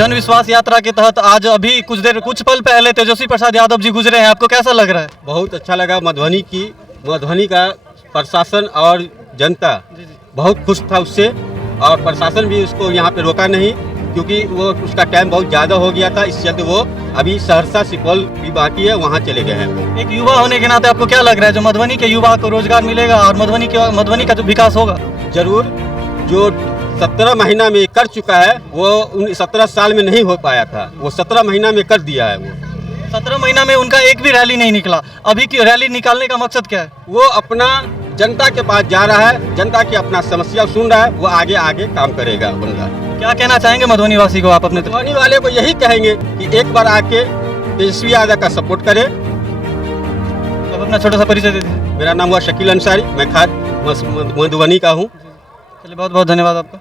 जन विश्वास यात्रा के तहत आज अभी कुछ पल पहले तेजस्वी प्रसाद यादव जी गुजरे हैं, आपको कैसा लग रहा है? बहुत अच्छा लगा। मधुबनी का प्रशासन और जनता बहुत खुश था उससे, और प्रशासन भी उसको यहाँ पे रोका नहीं, क्योंकि वो उसका टाइम बहुत ज़्यादा हो गया था। इससे तो वो अभी सहरसा सुपौल भी बाकी है, वहाँ चले गए हैं। एक युवा होने के नाते आपको क्या लग रहा है, जो मधुबनी के युवा को रोजगार मिलेगा और मधुबनी का जो विकास होगा? जरूर। जो 17 महीना में कर चुका है वो 17 साल में नहीं हो पाया था, वो 17 महीना में कर दिया है। वो 17 महीना में उनका एक भी रैली नहीं निकला। अभी की रैली निकालने का मकसद क्या है? वो अपना जनता के पास जा रहा है, जनता की अपना समस्या सुन रहा है, वो आगे आगे काम करेगा बंदा। क्या कहना चाहेंगे मधुबनी वासी को आप अपने तरफ? मधुबनी वाले को यही कहेंगे कि एक बार आके तेजस्वी यादव का सपोर्ट करें। अब अपना छोटा सा परिचय दे दीजिए। मेरा नाम हुआ शकील अंसारी, मैं खाद मधुबनी का हूँ। चलिए, बहुत बहुत धन्यवाद आपका।